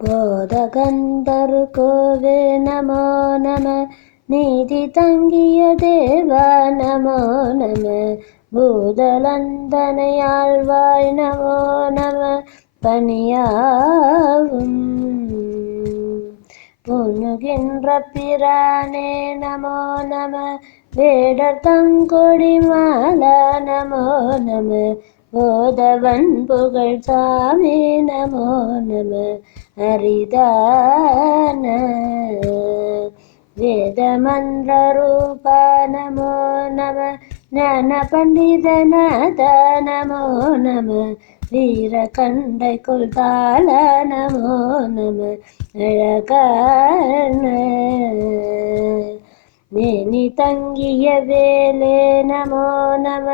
போதகந்தரு கோவே நமோ நம. நீதி தங்கிய தேவா நமோ நம. பூதலந்தனையாழ்வாய் நமோ நம. பணியாவும் புனுகின்ற பிரானே நமோ நம. வேடர் தங்கொடி மாலா நமோ நம. போதவன் புகழ் சாமி நமோ நம. ஹரிதான வேதமந்திர ரூபா நமோ நம ஞான பண்டிதநாத நமோ நம வீரகண்டை கொள்கால நமோ நம அழகான மேனி தங்கிய வேலே நமோ நம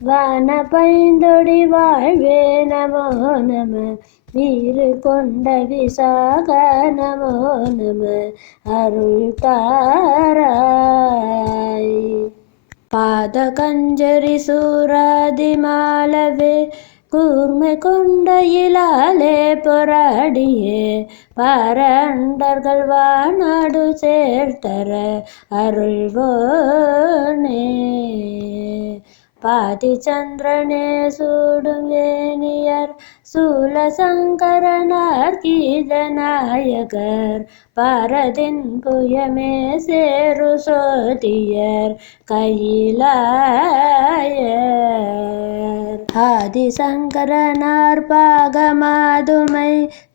வான பைந்தொடி வாழ்வே நமோ நம. வீறு கொண்ட விசாக நமோ நம. அருள் தாராய். பாத கஞ்சரி சூராதி மாலவே கூர்மை கொண்ட இலாலே பொறாடியே பரண்டர்கள் வாநாடு சேர்த்தர அருள்வோனே. பாதி சந்திரனே சூடும் வேணியர் சூலசங்கரனார் கீதநாயகர் பாரதின் புயமே சேரு சோதியர் கையிலாயர். ஆதிசங்கரனார் பாகமாதுமை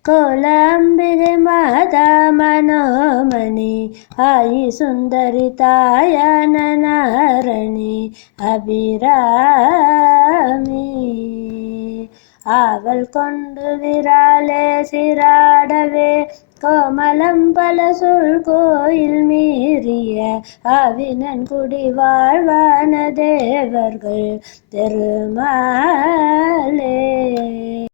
கோலம்பிகை மாதா மனோமணி ஆயி சுந்தரி தாயனநாரணி அபிராமி. அவள் கொண்டு விராலே சிராடவே கோமலம் பல சொல் கோயில் மீறிய அவினன் குடி வாழ்வான தேவர்கள் திருமாலே.